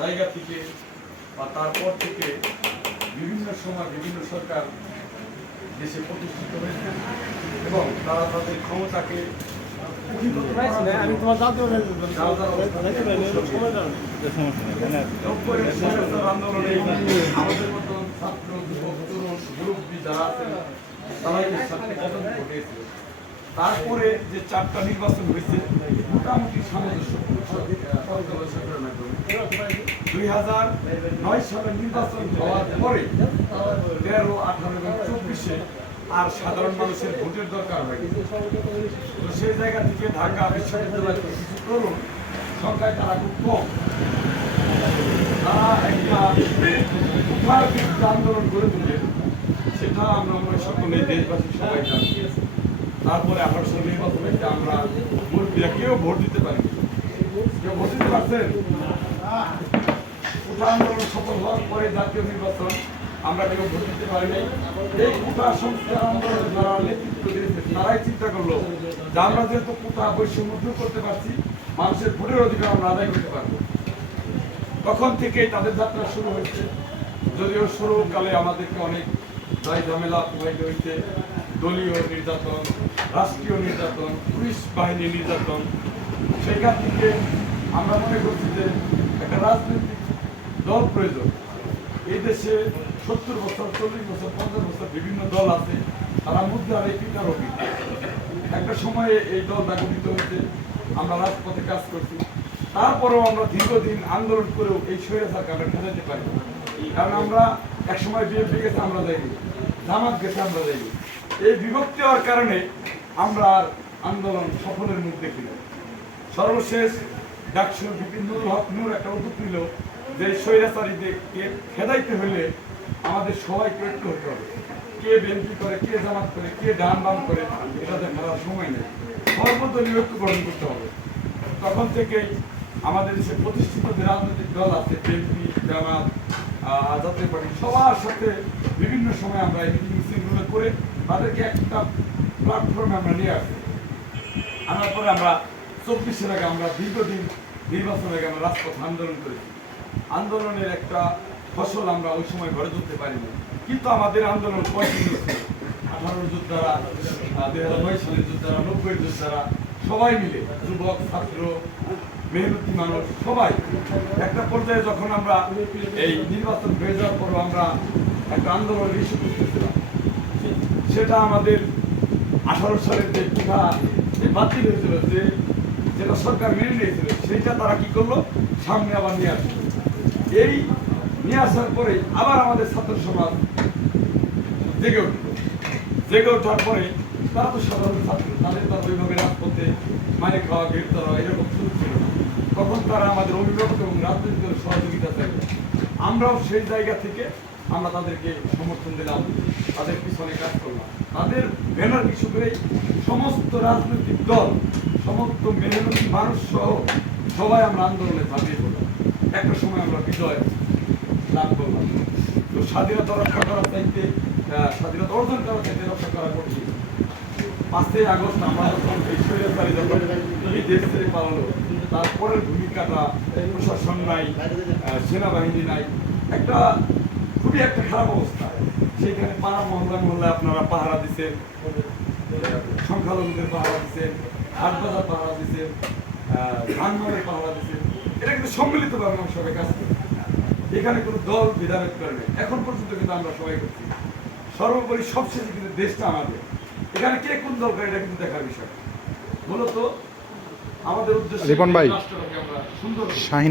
জায়গা থেকে বা তারপর থেকে বিভিন্ন সময় বিভিন্ন সরকার দেশে প্রতিষ্ঠিত হয়েছে এবং তারা তাদের ক্ষমতাকে আমি তোমার জাতীয় আন্দোলনে আমাদের মতন ছাত্র যুবক তরুণ মুরব্বী যারা আছেন তারা এর সাথে পতন ঘটিয়েছিল। তারপরে যে 4টা নির্বাচন হয়েছে মোটামুটি সামঞ্জস্য 2009 সালের নির্বাচন হওয়ার পরে 13, 18 এবং 24-এ আর সাধারণ মানুষের ভোটের দরকার হয়। তো সেই জায়গা থেকে ঢাকা বিশ্ববিদ্যালয়ের কিছু তরুণ সংখ্যায় তারা খুব কম, তারা একটা উঠার বিরুদ্ধে আন্দোলন গড়ে তুলে, সেটা আমরা মনে সকলে দেশবাসী সবাই জানি। তারপরে 18 সালে নির্বাচন হয়েছে, আমরা মুরব্বীরা কেউ ভোট দিতে পারিনি। কেউ ভোট দিতে পারছেন? উঠা আন্দোলন সফল হওয়ার পরে জাতীয় নির্বাচন আমরা কেউ ভোট দিতে পারিনি। এই কোটা সংস্কার আন্দোলনে যারা নেতৃত্ব দিয়েছে তারাই চিন্তা করলো যে আমরা যেহেতু কোটা বৈষম্য দূর করতে পারছি, মানুষের ভোটের অধিকার আমরা আদায় করতে পারবো। তখন থেকেই তাদের যাত্রা শুরু হয়েছে। যদিও শুরুকালে আমাদেরকে অনেক দায় ঝামেলা পোহাইতে হয়েছে, দলীয় নির্যাতন, রাষ্ট্রীয় নির্যাতন, পুলিশ বাহিনী নির্যাতন। সেইখান থেকে আমরা মনে করছি যে একটা রাজনৈতিক দল প্রয়োজন। এই দেশে 70 বছর, 40 বছর, 50 বছর বিভিন্ন দল আছে, তারা মধ্যে আর এই পিতার অভিজ্ঞ। একটা সময়ে এই দলটা গঠিত হয়েছে, আমরা রাজপথে কাজ করছি। তারপরেও আমরা দীর্ঘদিন আন্দোলন করেও এই স্বৈরাচারকে আমরা ঠেকাতে পারি, কারণ আমরা একসময় বিএনপি গেছে আমরা যাইনি, জামাত গেছে আমরা যাইনি। এই বিভক্তি হওয়ার কারণে আমরা আর আন্দোলন সফলের মুখ দেখি না। সর্বশেষ ডাকসুর বিপিন নুরুল হক নূর একটা উদ্যোগ নিল যে স্বৈরাচারীদেরকে খেদাইতে হলে আমাদের সবাইকে ঐক্য হতে হবে। কে বিএনপি করে, কে জামাত করে, কে ডান বাম করে, এটা দেখার সময় নেই। সর্বদলীয় ঐক্য গঠন করতে হবে। তখন থেকেই আমাদের দেশে প্রতিষ্ঠিত যে রাজনৈতিক দল আছে, বিএনপি, জামাত, জাতীয় পার্টি, সবার সাথে বিভিন্ন সময় আমরা এই মিটিং মিছিলগুলো করে তাদেরকে একটা প্ল্যাটফর্মে আমরা নিয়ে আসি। আনার পরে আমরা 24-এর আগে আমরা দীর্ঘদিন নির্বাচনের আগে আমরা রাজপথ আন্দোলন করেছি। আন্দোলনের একটা ফসল আমরা ওই সময় ঘরে তুলতে পারিনি, কিন্তু আমাদের আন্দোলন কন্টিনিউ ছিল। 18 যোদ্ধারা, 2009 সালের যোদ্ধারা, 90-এর যোদ্ধারা সবাই মিলে, যুবক, ছাত্র, মেহনতি মানুষ সবাই একটা পর্যায়ে যখন আমরা এই নির্বাচন হয়ে যাওয়ার পর আমরা একটা আন্দোলন ইস্যু করতেছিলাম, সেটা আমাদের 18 সালের যে পিঠা বাতিল হয়েছিল, যেটা সরকার মেনে নিয়েছিল, সেইটা তারা কি করলো, সামনে আবার নিয়ে আসলো। এই নিয়ে আসার পরে আবার আমাদের ছাত্র সমাজ জেগে উঠল। জেগে ওঠার পরে তারা তো সাধারণ ছাত্র, তাদের তো ওইভাবে রাজপথে মাইনে খাওয়া, গ্রেপ্তার হওয়া এরকম শুরু ছিল না। তখন তারা আমাদের অভিভাবক এবং রাজনৈতিক সহযোগিতা চাইবে। আমরাও সেই জায়গা থেকে আমরা তাদেরকে সমর্থন দিলাম, তাদের পিছনে কাজ করলাম। তাদের ব্যানার ইস্যু করে সমস্ত রাজনৈতিক দল, সমস্ত মেহনতি মানুষ সহ সবাই আমরা আন্দোলনে ঝাঁপিয়ে পড়লাম। একটা সময় আমরা বিজয় লাভ করলাম। তো স্বাধীনতা রক্ষা করার চাইতে, স্বাধীনতা অর্জন করার চাইতে রক্ষা করা কঠিন। 5ই আগস্ট আমরা যখন এই স্বৈরাচারী যখন এই দেশ ছেড়ে পালালো, তারপরের ভূমিকাটা প্রশাসন নাই, সেনাবাহিনী নাই, একটা খুবই একটা খারাপ অবস্থা। সেইখানে পাড়া মহল্লায় আপনারা পাহারা দিচ্ছেন, সংখ্যালঘুদের পাহারা দিচ্ছেন, হাটবাজার পাহারা দিচ্ছেন, ধানমলের পাহারা দিচ্ছেন। এটা কিন্তু সম্মিলিতভাবে আমরা সবাই কাজ করি। এখানে কোনো দল ভেদাভেদ করে নেই। এখন পর্যন্ত কিন্তু আমরা সবাই করছি। সর্বোপরি সবশেষে কিন্তু দেশটা আমাদের। এখানে কে কোন দল করে এটা কিন্তু দেখার বিষয়। মূলত আমাদের উদ্দেশ্য রাষ্ট্রটাকে আমরা সুন্দর